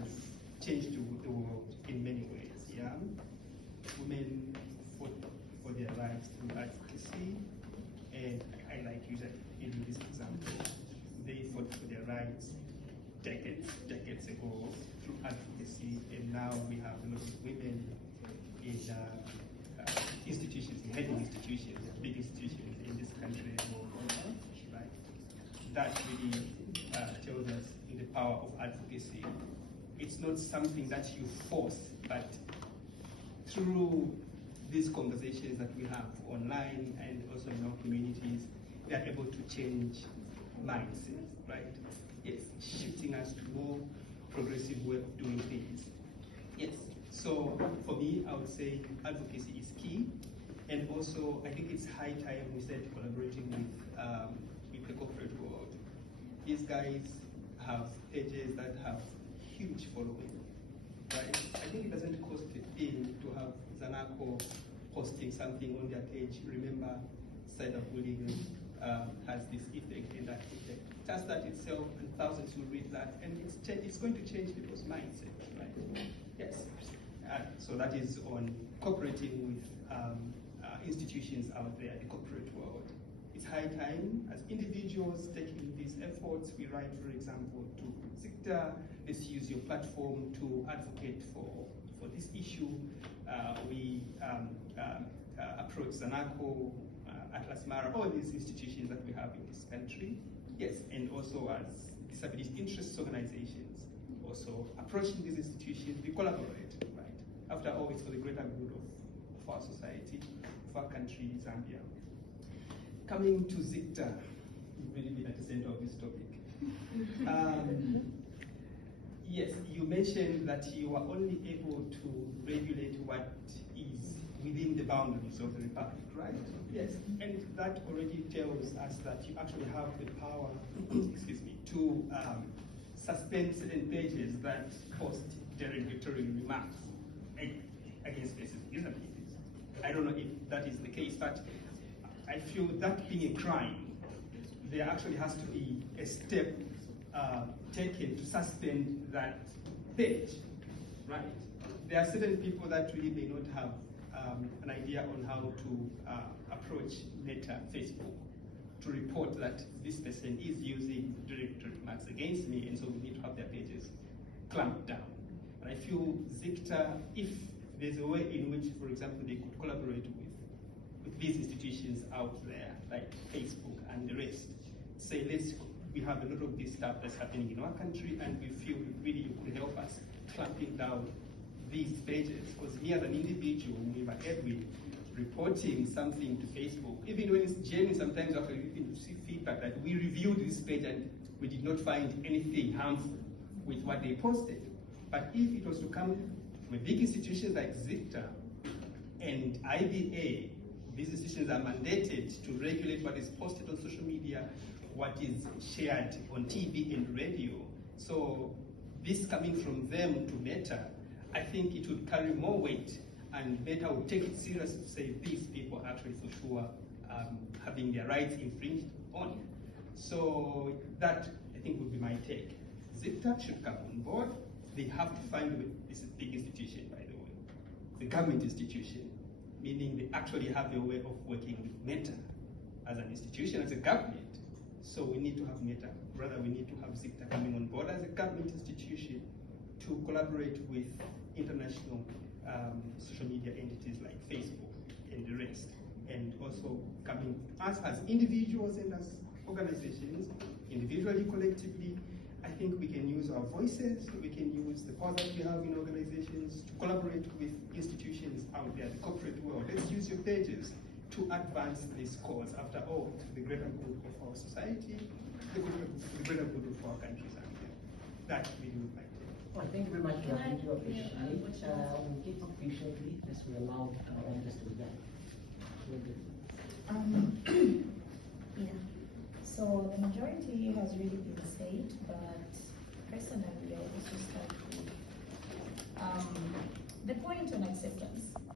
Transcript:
has changed the world in many ways. Yeah, women fought for their rights through advocacy, and I like using this example. They fought for their rights decades ago through advocacy, and now we have a lot of women in institutions, in heading institutions, big institutions in this country, right? That really tells us the power of advocacy. It's not something that you force, but through these conversations that we have online and also in our communities, we are able to change mindsets, right? Yes, shifting us to more progressive way of doing things. Yes, so for me, I would say advocacy is key. And also, I think it's high time we start collaborating with the corporate world. These guys have pages that have huge following, right? I think it doesn't cost a thing to have Zanaco posting something on their page. Remember, cyberbullying has this effect and that effect. Just that itself, and thousands will read that, and it's going to change people's mindsets, right? Yes. So that is on cooperating with institutions out there, the corporate world. It's high time, as individuals taking these efforts, we write, for example, to ZICTA, let's use your platform to advocate for this issue. We approach Zanaco, Atlas Mara, all these institutions that we have in this country. Yes, and also as disability interests organizations, also approaching these institutions, we collaborate, right? After all, it's for the greater good of our society, of our country, Zambia. Coming to ZICTA, you've really been at the center of this topic. Yes, you mentioned that you are only able to regulate what is within the boundaries of the Republic, right? Yes, and that already tells us that you actually have the power, excuse me, to suspend certain pages that post derogatory remarks against specific disabilities. I don't know if that is the case, but I feel that being a crime, there actually has to be a step taken to suspend that page, right? There are certain people that really may not have an idea on how to approach Meta, Facebook, to report that this person is using derogatory remarks against me, and so we need to have their pages clamped down. And I feel ZICTA, if there's a way in which, for example, they could collaborate with these institutions out there, like Facebook and the rest, say, we have a lot of this stuff that's happening in our country, and we feel really you could help us clamping down these pages. Because me as an individual, Mwiva Edwin, reporting something to Facebook, even when it's genuine, sometimes after you can see feedback that we reviewed this page and we did not find anything harmful with what they posted. But if it was to come from big institutions like ZICTA and IBA, these institutions are mandated to regulate what is posted on social media, what is shared on TV and radio. So this coming from them to Meta, I think it would carry more weight, and Meta would take it seriously to say these people are actually for sure having their rights infringed on. So that, I think, would be my take. ZICTA should come on board. They have to find a way. This is a big institution, by the way. The government institution, meaning they actually have a way of working with Meta as an institution, as a government. So we need to have Meta, rather we need to have ZICTA coming on board as a government institution to collaborate with international social media entities like Facebook and the rest. And also coming us as individuals and as organizations, individually, collectively, I think we can use our voices, we can use the power that we have in organizations to collaborate with institutions out there, the corporate world. Let's use your pages to advance this cause, after all, to the greater good of our society, the greater good of our countries. That we would like to. Well, thank you very much. Thank you, appreciate. We'll keep up patiently as we allow others to do that. Yeah. So the majority has really been said, but personally, I just start with the point on acceptance.